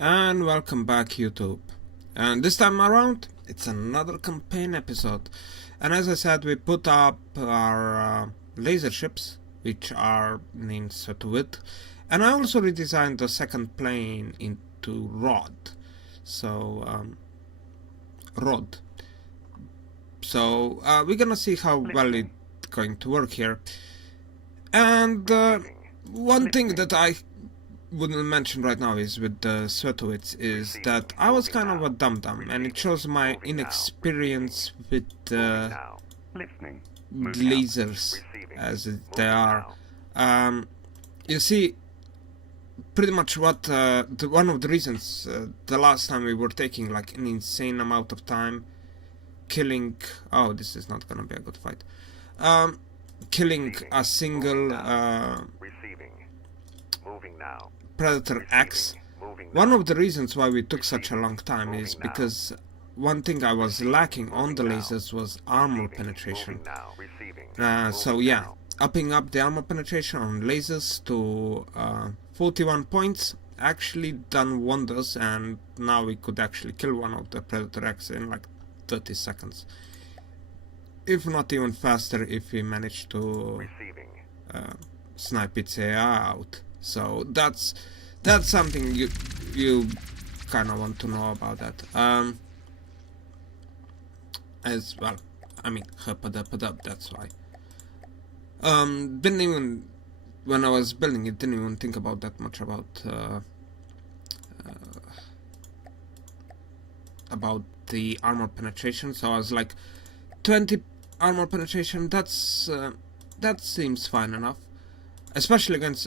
And welcome back, YouTube. And this time around, it's another campaign episode. And as I said, we put up our laser ships, which are named S3E25. And I also redesigned the second plane into Rod. So, Rod. So, we're gonna see how well it's going to work here. And one thing that I wouldn't mention right now is with the S3E25 is that I was kind of a dum-dum, and it shows my inexperience with lasers as they are. You see, pretty much what one of the reasons the last time we were taking like an insane amount of time killing. Oh, this is not gonna be a good fight. Killing a single Predator X. One of the reasons why we took such a long time is because one thing I was lacking on the lasers was armor penetration. So yeah, upping up the armor penetration on lasers to 41 points actually done wonders, and now we could actually kill one of the Predator X in like 30 seconds. If not even faster if we manage to snipe its AI out. So that's something you kind of want to know about that. As well, I mean, that's why. Didn't even, when I was building it, didn't even think about that much about the armor penetration. So I was like, 20 armor penetration. That seems fine enough, especially against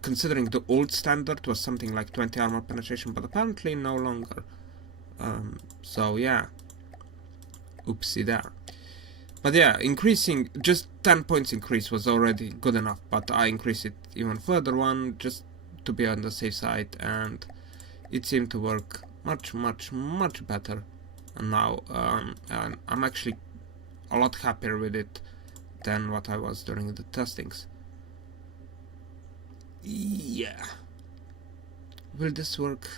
considering the old standard was something like 20 armor penetration, but apparently no longer. So yeah, oopsie there. But yeah, increasing just 10 points increase was already good enough, but I increased it even further one just to be on the safe side, and it seemed to work much better. And now and I'm actually a lot happier with it than what I was during the testings. Yeah. Will this work?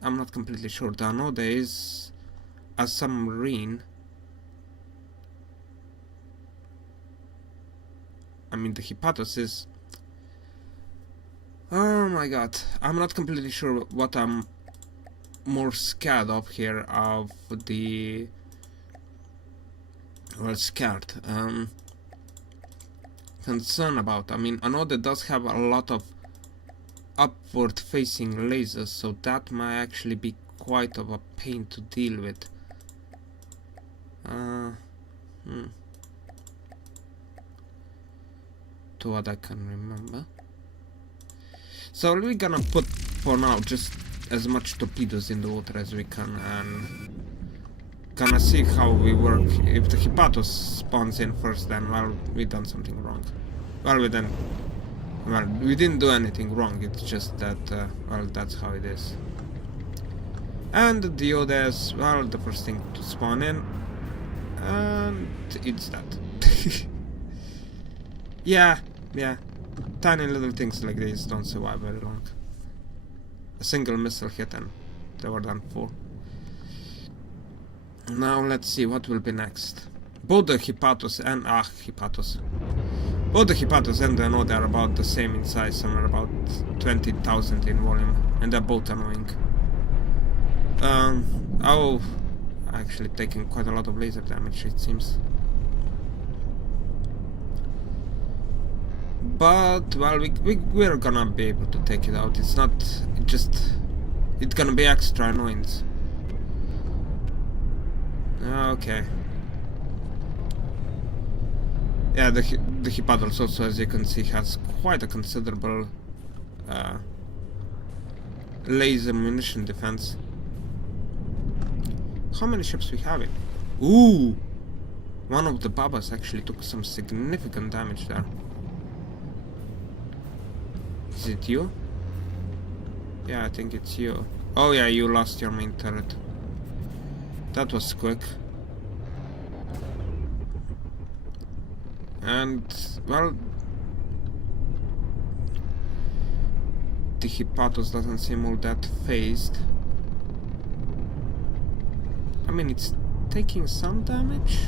I'm not completely sure. I know there is a submarine. I mean, the Hepatos is... Oh my god. I'm not completely sure what I'm more scared of here, of the... Well, scared. Concerned about. I mean, I know that does have a lot of upward facing lasers, so that might actually be quite of a pain to deal with. To what I can remember. So we're gonna put for now just as much torpedoes in the water as we can, and gonna see how we work. If the Hepatos spawns in first, then well, we done something wrong. Well, we didn't do anything wrong. It's just that well, that's how it is. And the Diodes, well, the first thing to spawn in, and it's that. yeah, tiny little things like this don't survive very long. A single missile hit and they were done for. Now let's see what will be next. Both the Hepatos and both the Hepatos and the Anode are about the same in size, somewhere about 20,000 in volume, and they're both annoying. Oh, actually taking quite a lot of laser damage, it seems. But well, we're gonna be able to take it out. It's not it's gonna be extra annoyance. Okay. Yeah, the Hepatos also, as you can see, has quite a considerable laser munition defense. How many ships we have it? Ooh! One of the Babas actually took some significant damage there. Is it you? Yeah, I think it's you. Oh yeah, you lost your main turret. That was quick. And, well, the Hippatos doesn't seem all that phased. I mean, it's taking some damage,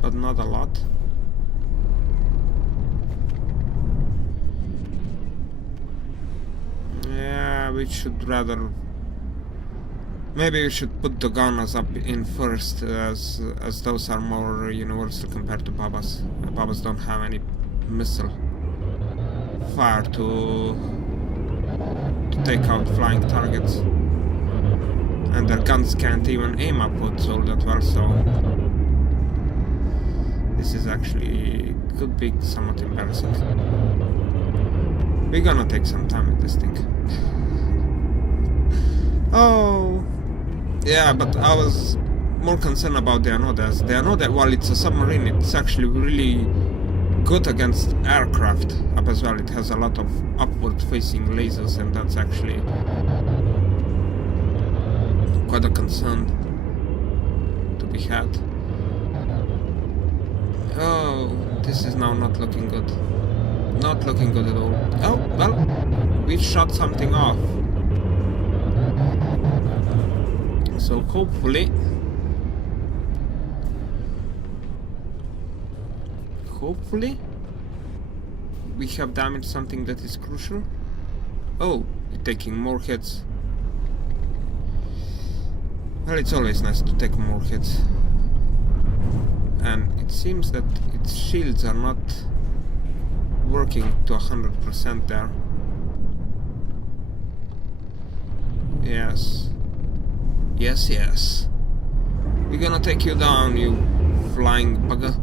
but not a lot. Yeah, we should rather... Maybe we should put the Ganas up in first, as those are more universal compared to Babas. Babas don't have any missile fire to take out flying targets. And their guns can't even aim upwards all that well, so... This is actually... could be somewhat embarrassing. We're gonna take some time with this thing. Oh... Yeah, but I was more concerned about the Anodas. The Anoda, while it's a submarine, it's actually really good against aircraft up as well. It has a lot of upward-facing lasers, and that's actually quite a concern to be had. Oh, this is now not looking good. Not looking good at all. Oh, well, we shot something off. So hopefully we have damaged something that is crucial. Oh, it's taking more hits. Well, it's always nice to take more hits. And it seems that its shields are not working to 100% there. Yes. Yes, yes. We're gonna take you down, you flying bugger.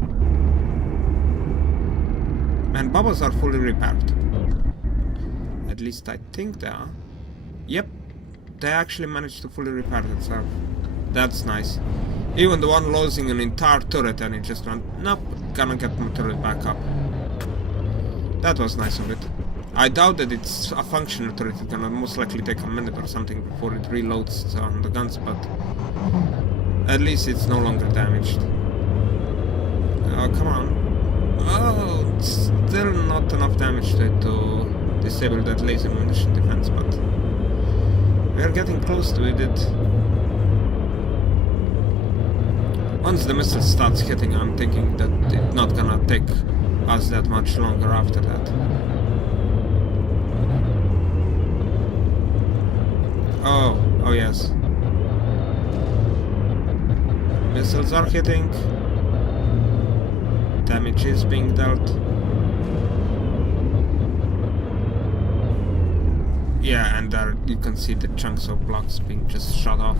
And Babas are fully repaired. At least I think they are. Yep. They actually managed to fully repair themselves. That's nice. Even the one losing an entire turret and it just went, nope, gonna get my turret back up. That was nice of it. I doubt that it's a functional turret. It's gonna most likely take a minute or something before it reloads on the guns, but at least it's no longer damaged. Oh, come on. Oh, it's still not enough damage to it to disable that laser munition defense, but we're getting close to it. Once the missile starts hitting, I'm thinking that it's not gonna take us that much longer after that. Oh yes. Missiles are hitting. Damage is being dealt. Yeah, and there you can see the chunks of blocks being just shot off.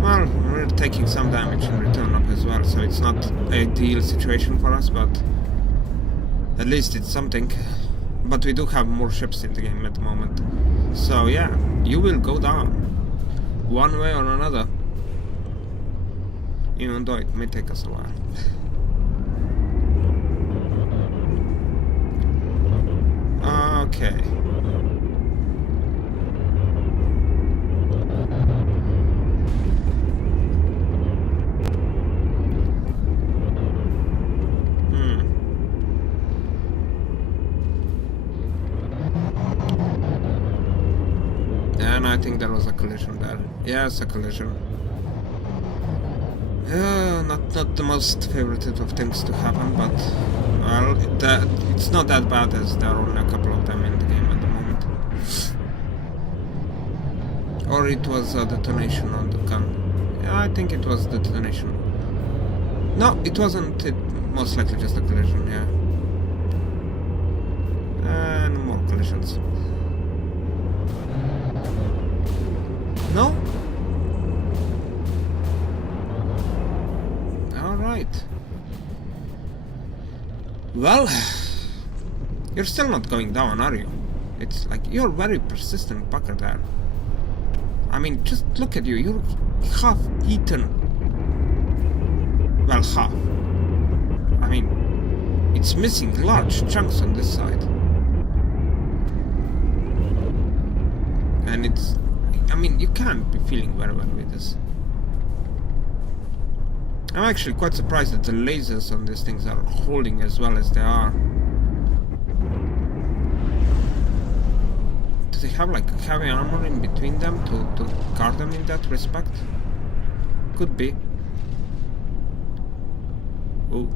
Well, we're taking some damage in return up as well, so it's not an ideal situation for us, but at least it's something. But we do have more ships in the game at the moment. So yeah, you will go down. One way or another. Even though it may take us a while. Okay. And I think there was a collision there. Yes, a collision. Not the most favorite of things to happen, but well, it's not that bad as there are only a couple of them in the game at the moment. Or it was a detonation on the gun. Yeah, I think it was the detonation. No, it wasn't. It most likely just a collision. Yeah. And more collisions. No? Alright. Well, you're still not going down, are you? It's like, you're very persistent bugger there. I mean, just look at you, you're half eaten. Well, half. I mean, it's missing large chunks on this side. And it's... I mean, you can't be feeling very well with this. I'm actually quite surprised that the lasers on these things are holding as well as they are. Do they have like heavy armor in between them to guard them in that respect? Could be. Oh,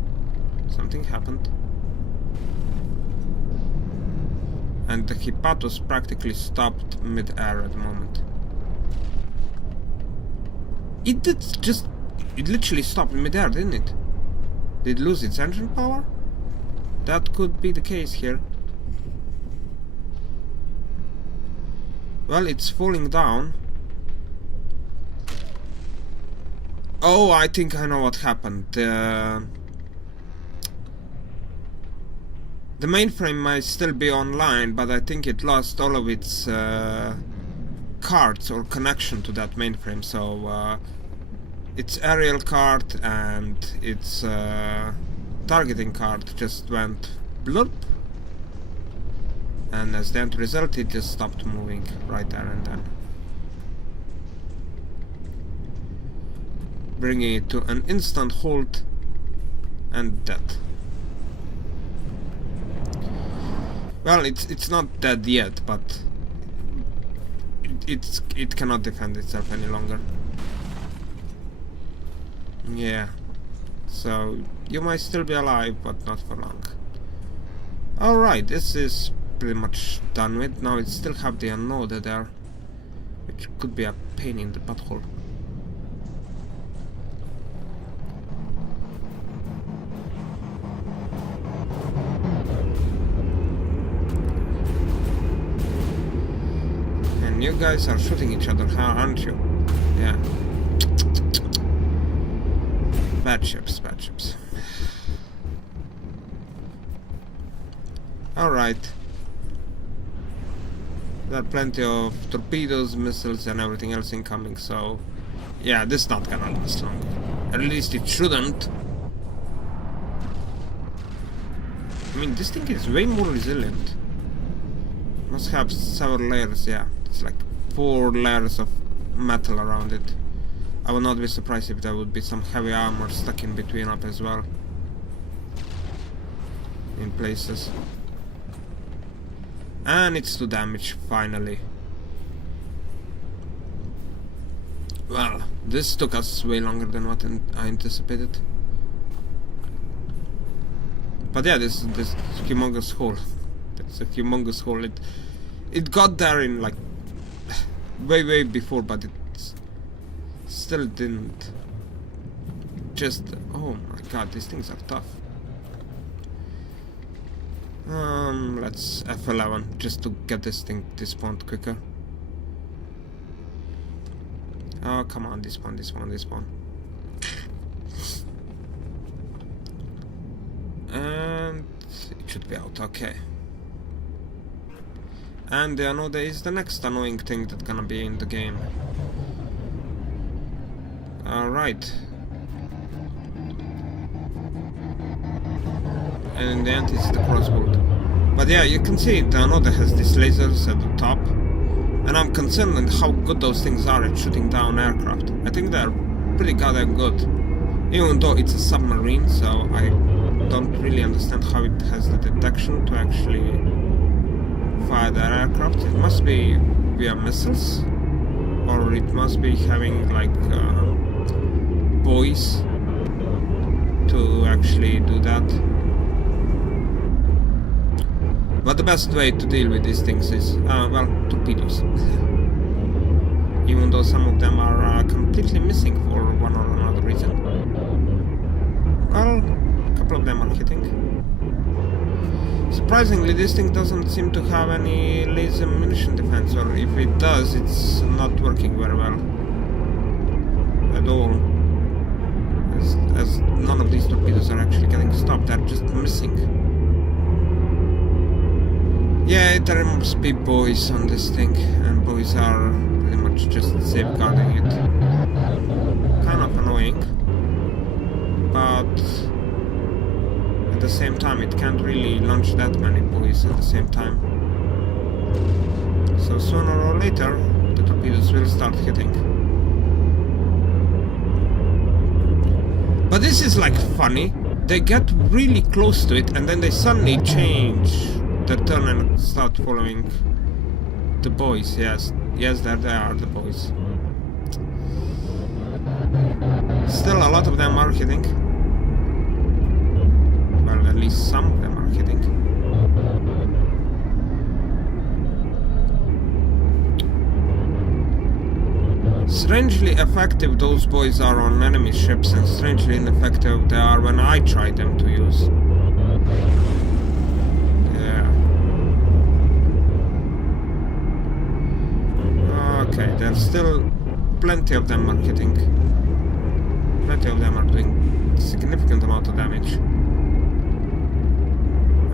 something happened. And the Hippatos practically stopped mid-air at the moment. It did just... It literally stopped mid-air, didn't it? Did it lose its engine power? That could be the case here. Well, it's falling down. Oh, I think I know what happened. The mainframe might still be online, but I think it lost all of its cards or connection to that mainframe. So its aerial card and its targeting card just went blurp. And as the end result, it just stopped moving right there and then, bringing it to an instant halt and dead. Well, it's not dead yet, but it cannot defend itself any longer. Yeah, so you might still be alive, but not for long. Alright, this is pretty much done with. Now it still have the anode there, which could be a pain in the butthole. And you guys are shooting each other, huh, aren't you? Yeah. Bad ships, bad ships. Alright. There are plenty of torpedoes, missiles and everything else incoming, so yeah, this is not gonna last long. At least it shouldn't. I mean, this thing is way more resilient. Must have several layers, yeah. It's like 4 layers of metal around it. I would not be surprised if there would be some heavy armor stuck in between up as well. In places. And it's to damage, finally. Well, this took us way longer than what I anticipated. But yeah, this humongous hole. That's a humongous hole. It got there in like way before, but it still didn't. Just, oh my god, these things are tough. Let's F11 just to get this thing despawned quicker. Oh, come on, despawn. And it should be out, okay. And the anode is the next annoying thing that's gonna be in the game. Alright. And in the end it's the crossboard. But yeah, you can see the anode has these lasers at the top. And I'm concerned on how good those things are at shooting down aircraft. I think they're pretty goddamn good. Even though it's a submarine, so I don't really understand how it has the detection to actually fire their aircraft. It must be via missiles, or it must be having like buoys to actually do that. But the best way to deal with these things is, well, torpedoes. Even though some of them are completely missing for one or another reason. Well, a couple of them are hitting. Surprisingly, this thing doesn't seem to have any laser munition defense, or if it does, it's not working very well. At all. As none of these torpedoes are actually getting stopped, they're just missing. Yeah, there must be buoys on this thing, and buoys are pretty much just safeguarding it. Kind of annoying, but at the same time it can't really launch that many buoys at the same time. So sooner or later the torpedoes will start hitting. But this is like funny, they get really close to it and then they suddenly change the turn and start following the boys, yes. Yes, there they are, the boys. Still, a lot of them are hitting. Well, at least some of them are hitting. Strangely effective those boys are on enemy ships, and strangely ineffective they are when I try them to use. Yeah. Okay, there's still plenty of them are hitting. Plenty of them are doing significant amount of damage.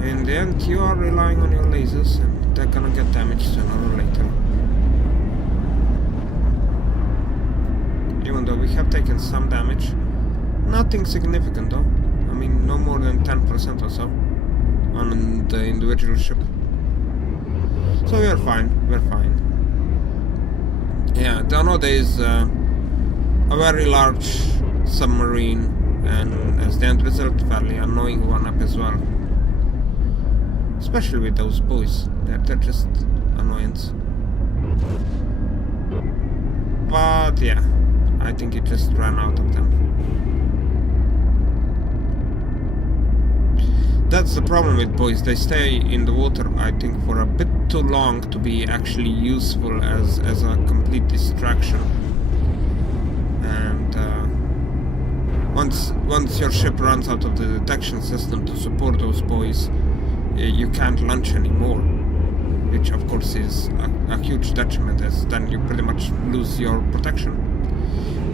In the end, you are relying on your lasers, and they're gonna get damaged sooner or later. Even though we have taken some damage. Nothing significant though. I mean, no more than 10% or so on the individual ship. So we're fine, we're fine. Yeah, nowadays a very large submarine, and as the end result, fairly annoying one up as well. Especially with those boys, they're just annoyance. But yeah, I think it just ran out of them. That's the problem with boys, they stay in the water, I think, for a bit too long to be actually useful as a complete distraction. And once your ship runs out of the detection system to support those boys, you can't launch anymore, which of course is a huge detriment, as then you pretty much lose your protection.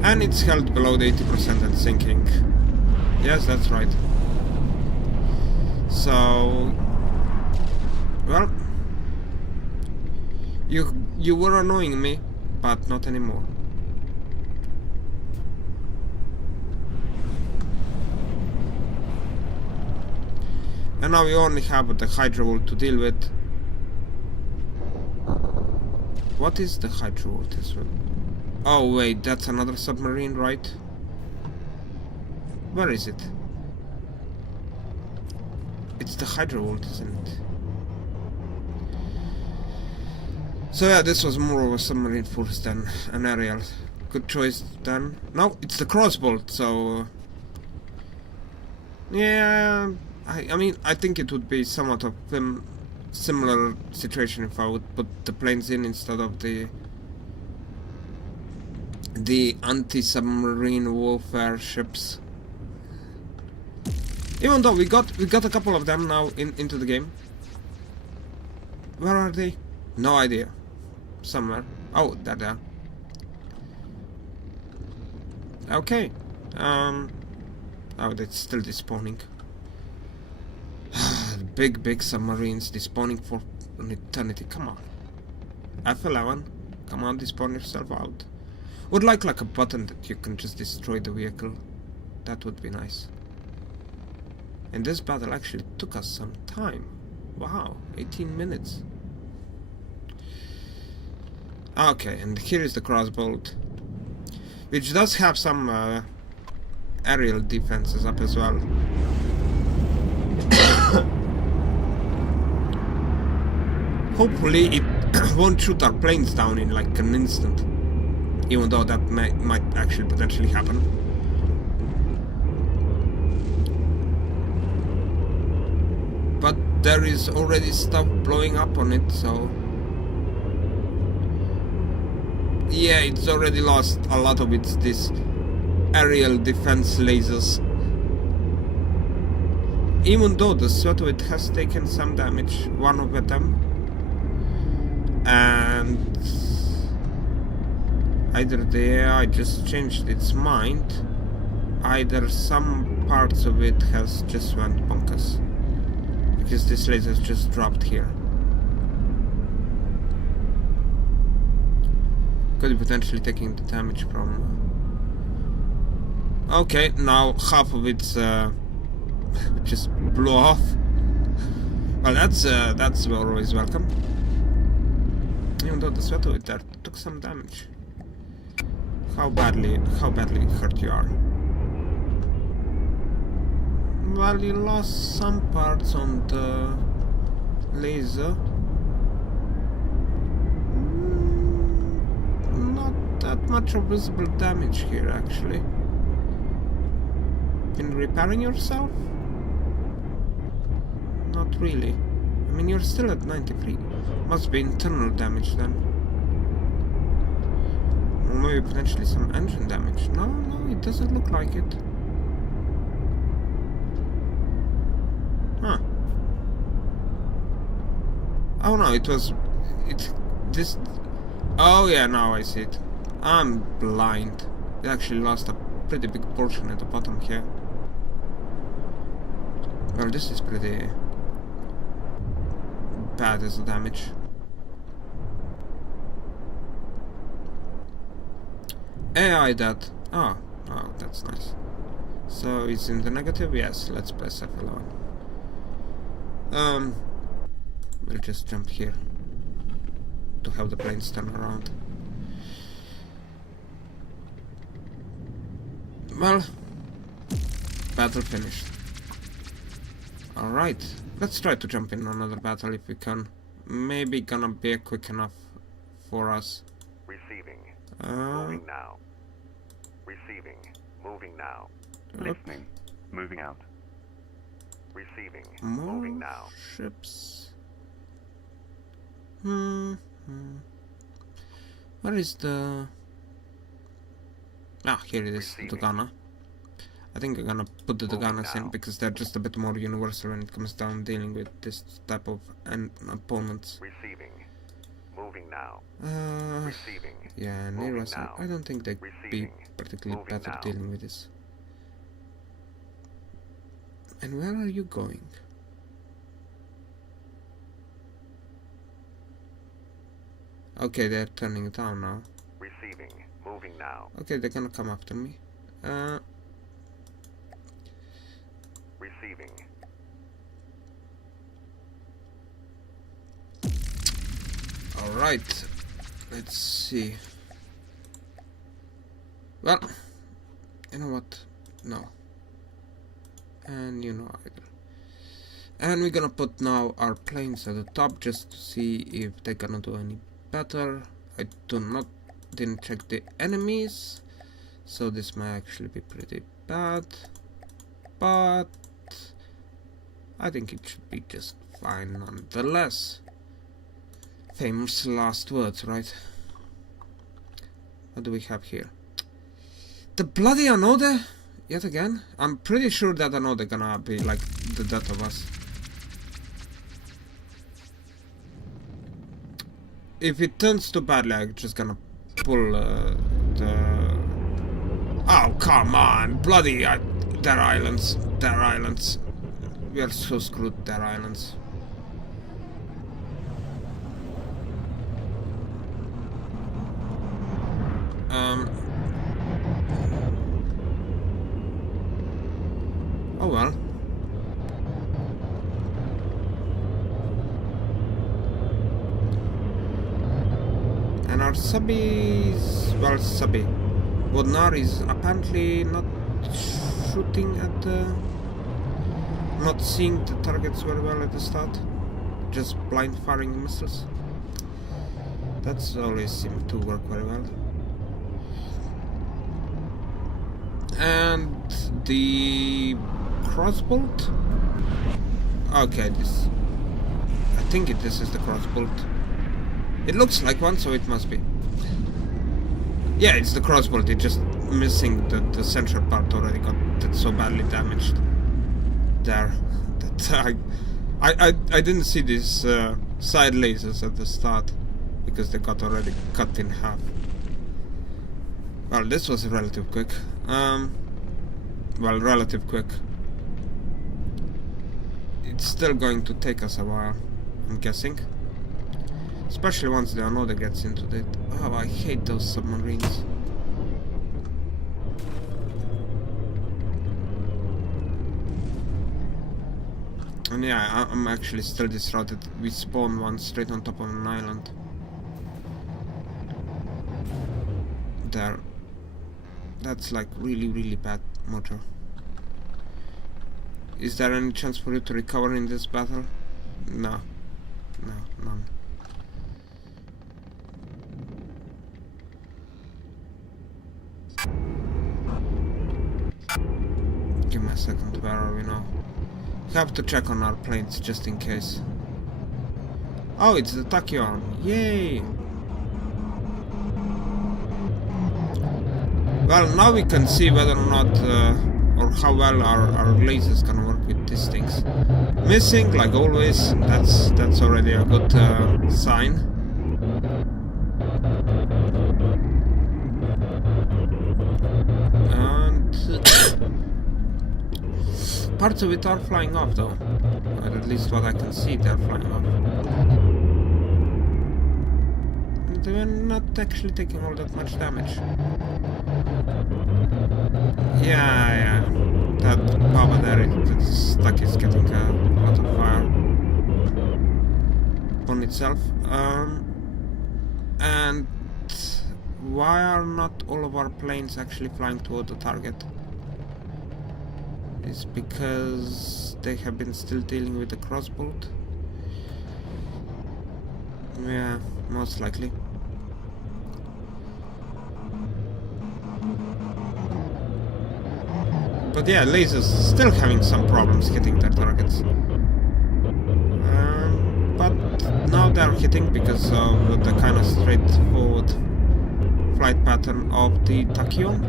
And it's held below the 80% and sinking. Yes, that's right. So, well, you were annoying me, but not anymore. And now we only have the Hydra to deal with. What is the Hydra as well? Oh wait, that's another submarine, right? Where is it? It's the Hydra, isn't it? So yeah, this was more of a submarine force than an aerial. Good choice then. No, it's the crossbolt, so... yeah, I mean, I think it would be somewhat of a similar situation if I would put the planes in instead of the anti-submarine warfare ships. Even though we got a couple of them now into the game. Where are they? No idea. Somewhere. Oh, there they are. Okay. Oh, that's still despawning. Big submarines despawning for an eternity. Come on. F11. Come on, despawn yourself out. Would like a button that you can just destroy the vehicle. That would be nice. And this battle actually took us some time. Wow, 18 minutes. Okay, and here is the crossbolt, which does have some aerial defenses up as well. Hopefully it won't shoot our planes down in like an instant, even though that might actually potentially happen. But there is already stuff blowing up on it, so... yeah, it's already lost a lot of this aerial defense lasers. Even though the Swetoid has taken some damage, one of them. And either the AI just changed its mind, either some parts of it has just went bonkers. Because this laser just dropped here. Could be potentially taking the damage from... okay, now half of it's just blew off. Well, that's always welcome. Even though the Swetoid there took some damage. How badly hurt you are? Well, you lost some parts on the laser. much of visible damage here, actually. Been repairing yourself? Not really. I mean, you're still at 93. Must be internal damage then. Or maybe potentially some engine damage. No, it doesn't look like it. Huh. Oh no, this... Oh yeah, now I see it. I'm blind. It actually lost a pretty big portion at the bottom here. Well, this is pretty bad as the damage. AI that. Oh, that's nice. So it's in the negative? Yes, let's press F11. We'll just jump here to have the planes turn around. Well, battle finished. Alright, let's try to jump in another battle if we can. Maybe gonna be quick enough for us. Receiving. Moving now. Receiving. Moving now. Listening. Moving out. Receiving. Moving now. Ships. Where is the... Ah, here it is, the Dogana. I think I'm gonna put the Doganas in because they're just a bit more universal when it comes down dealing with this type of opponents. Receiving. Moving now. Receiving. Yeah, Neros, I don't think they'd be particularly better dealing with this. And where are you going? Okay, they're turning it down now. Receiving. Moving now. Okay, they're gonna come after me. Receiving. Alright. Let's see. Well, you know what? No. And you know either. And we're gonna put now our planes at the top just to see if they're gonna do any better. I didn't check the enemies, so this might actually be pretty bad, but I think it should be just fine nonetheless. Famous last words, right? What do we have here? The bloody Anode? Yet again? I'm pretty sure that Anode gonna be like the death of us. If it turns too badly, I'm just gonna pull the... Oh, come on! Bloody their islands. Their islands. We are so screwed, their islands. Oh well. And our subbies, well, subby Vodnar is apparently not shooting at the... not seeing the targets very well at the start. Just blind firing missiles. That's always seemed to work very well. And the crossbolt? Okay, this... I think this is the crossbolt. It looks like one, so it must be. Yeah, it's the crossbolt. It's just missing the central part already got so badly damaged. There. That I didn't see these side lasers at the start because they got already cut in half. Well, this was relative quick. Well, relative quick. It's still going to take us a while, I'm guessing. Especially once the Anode gets into it. Oh, I hate those submarines. And yeah, I'm actually still disrupted. We spawn one straight on top of an island. There. That's like really, really bad motor. Is there any chance for you to recover in this battle? No. No, none. a second, where are we now? Have to check on our planes just in case. Oh, it's the Tachyon. Yay! Well, now we can see whether or not, or how well our lasers can work with these things. Missing, like always, that's already a good sign. And parts of it are flying off, though. Or at least what I can see, they're flying off. We're not actually taking all that much damage. Yeah, that power there, it's stuck, is getting a lot of fire on itself. And why are not all of our planes actually flying toward the target? It's because they have been still dealing with the crossbolt. Yeah, most likely. But yeah, lasers still having some problems hitting their targets. But now they're hitting because of the kind of straightforward flight pattern of the Tachyon,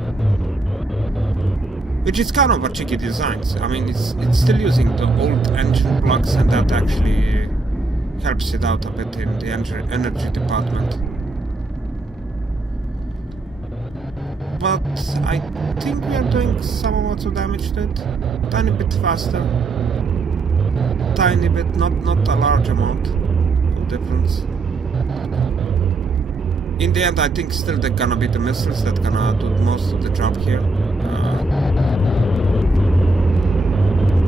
which is kind of a tricky design. I mean, it's still using the old engine blocks, and that actually helps it out a bit in the energy department. But I think we are doing some amounts of damage to it. Tiny bit faster. Tiny bit, not a large amount of difference. In the end, I think still they're gonna be the missiles that gonna do most of the job here.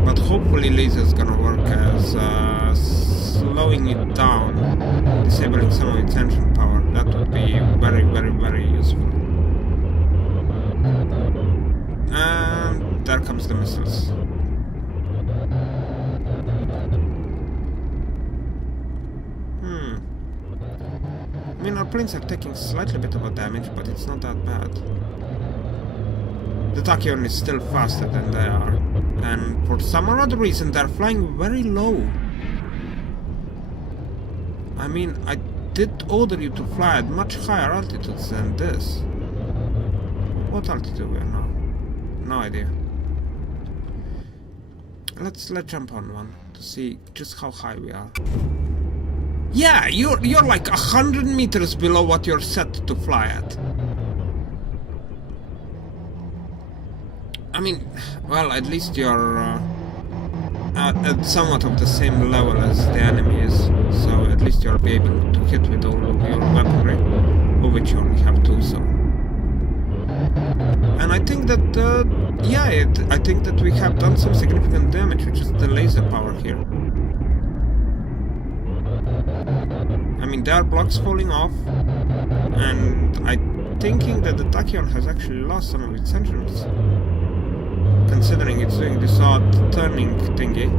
But hopefully lasers gonna work as slowing it down, disabling some of its engine power. That would be very, very, very useful. And there comes the missiles. I mean, our planes are taking slightly bit of a damage, but it's not that bad. The Tachyon is still faster than they are, and for some or other reason they're flying very low. I mean, I did order you to fly at much higher altitudes than this. What altitude we are now? No idea. Let's jump on one to see just how high we are. Yeah, you're like 100 meters below what you're set to fly at. I mean, well, at least you're at somewhat of the same level as the enemy is, so at least you'll be able to hit with all of your weaponry, of which you only have 2, so. And I think that, I think that we have done some significant damage, which is the laser power here. I mean, there are blocks falling off, and I'm thinking that the Tachyon has actually lost some of its engines, considering it's doing this odd turning thingy.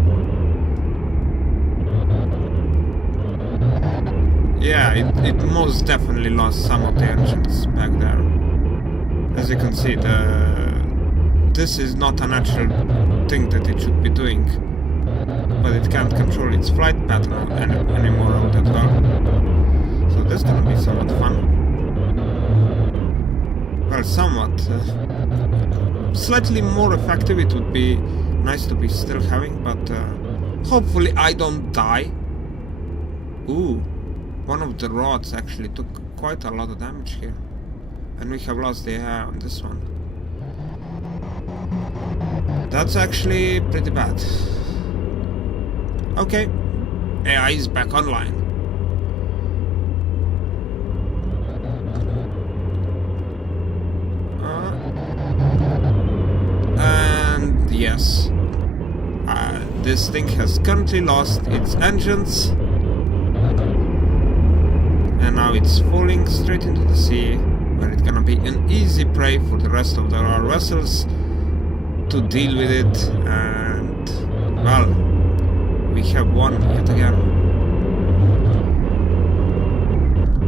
Yeah, it most definitely lost some of the engines back there. As you can see, this is not a natural thing that it should be doing, but it can't control its flight pattern anymore all that well. So this is gonna be somewhat fun. Well, somewhat. Slightly more effective it would be nice to be still having, but hopefully I don't die. Ooh, one of the rods actually took quite a lot of damage here. And we have lost the air on this one. That's actually pretty bad. Okay, AI is back online. And yes, this thing has currently lost its engines, and now it's falling straight into the sea, where it's gonna be an easy prey for the rest of our vessels to deal with it. And well, we have won yet again.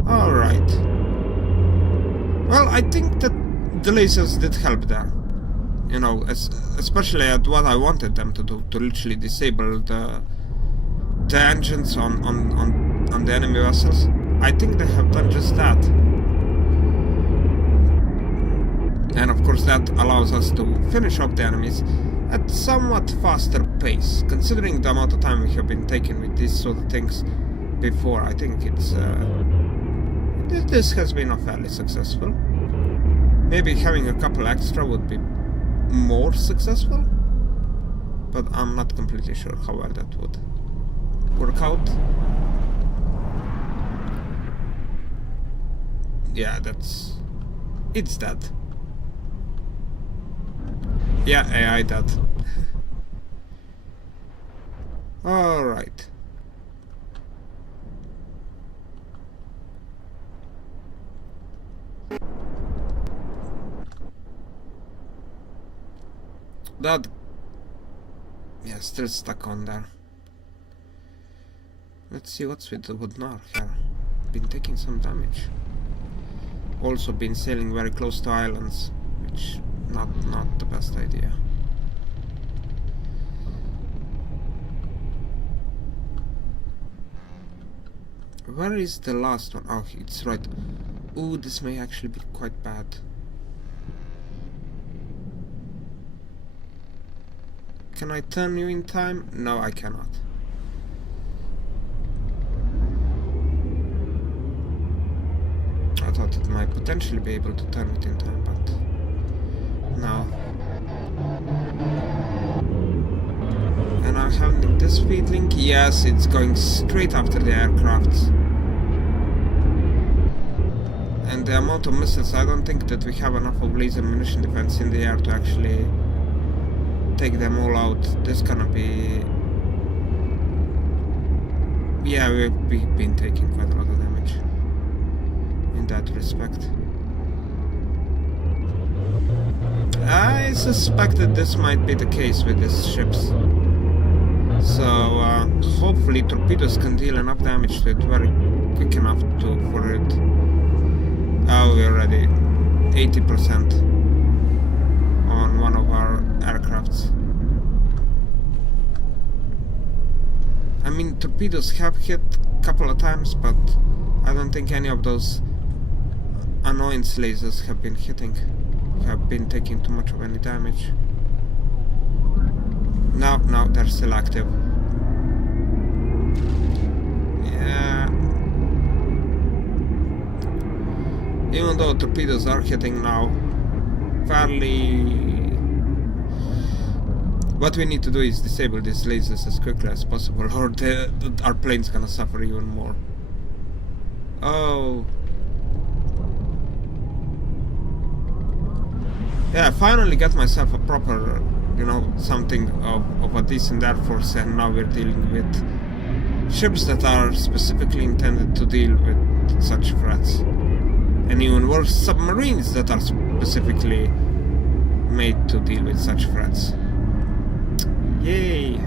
Alright. Well, I think that the lasers did help there. you know, especially at what I wanted them to do, to literally disable the engines on the enemy vessels. I think they have done just that. And of course that allows us to finish off the enemies at somewhat faster pace, considering the amount of time we have been taking with these sort of things before. I think it's this has been fairly successful. Maybe having a couple extra would be more successful, but I'm not completely sure how well that would work out. Yeah, it's that. Yeah, AI that. Alright. That... yeah, still stuck on there. Let's see what's with the Woodnar here. Been taking some damage. Also been sailing very close to islands, which not the best idea. Where is the last one? Oh, it's right. Ooh, this may actually be quite bad. Can I turn you in time? No, I cannot. I thought it might potentially be able to turn it in time, but no. And I'm having this feeling, yes, it's going straight after the aircrafts. And the amount of missiles, I don't think that we have enough of laser munition defense in the air to actually take them all out. This gonna be... yeah, we've been taking quite a lot of damage in that respect. I suspect that this might be the case with these ships. So hopefully torpedoes can deal enough damage to it very quick enough for it. Oh, we're already 80% on one of our aircrafts. I mean, torpedoes have hit a couple of times, but I don't think any of those annoyance lasers have been taking too much of any damage. No, they're still active. Yeah. Even though torpedoes are hitting now fairly... what we need to do is disable these lasers as quickly as possible, or our plane's gonna suffer even more. Oh. Yeah, I finally got myself a proper, you know, something of a decent air force, and now we're dealing with ships that are specifically intended to deal with such threats. And even worse, submarines that are specifically made to deal with such threats. Yay!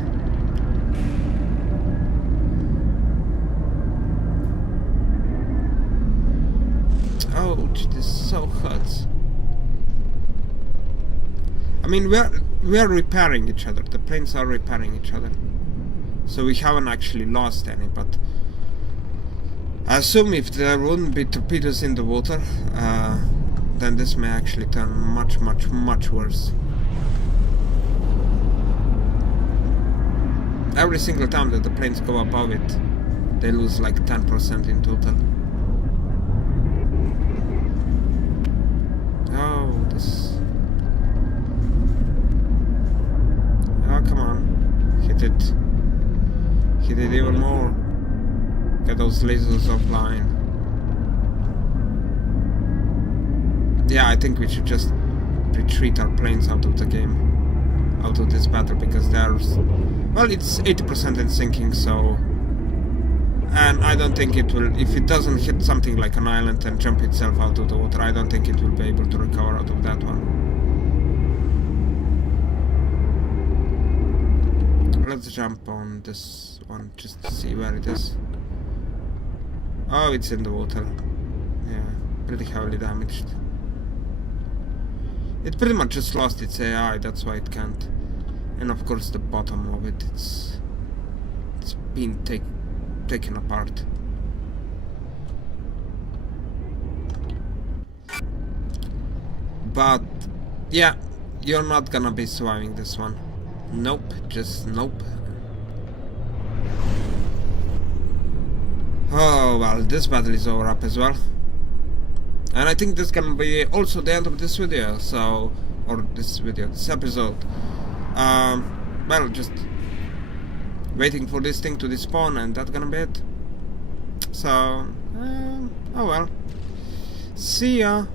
Ouch, this so hurts. I mean, we are repairing each other. The planes are repairing each other, so we haven't actually lost any. But I assume if there wouldn't be torpedoes in the water, then this may actually turn much worse. Every single time that the planes go above it, they lose like 10% in total. Oh, this... oh, come on. Hit it. Hit it even more. Get those lasers offline. Yeah, I think we should just retreat our planes out of the game. Out of this battle, because there's... well, it's 80% in sinking, so... and I don't think it will... if it doesn't hit something like an island and jump itself out of the water, I don't think it will be able to recover out of that one. Let's jump on this one just to see where it is. Oh, it's in the water. Yeah, pretty heavily damaged. It pretty much just lost its AI, that's why it can't. And of course the bottom of it, it's been taken apart. But yeah, you're not gonna be surviving this one. Nope, just nope. Oh well, this battle is over up as well. And I think this can be also the end of this video, so... or this episode. Well, just waiting for this thing to despawn and that's gonna be it. So, oh well. See ya!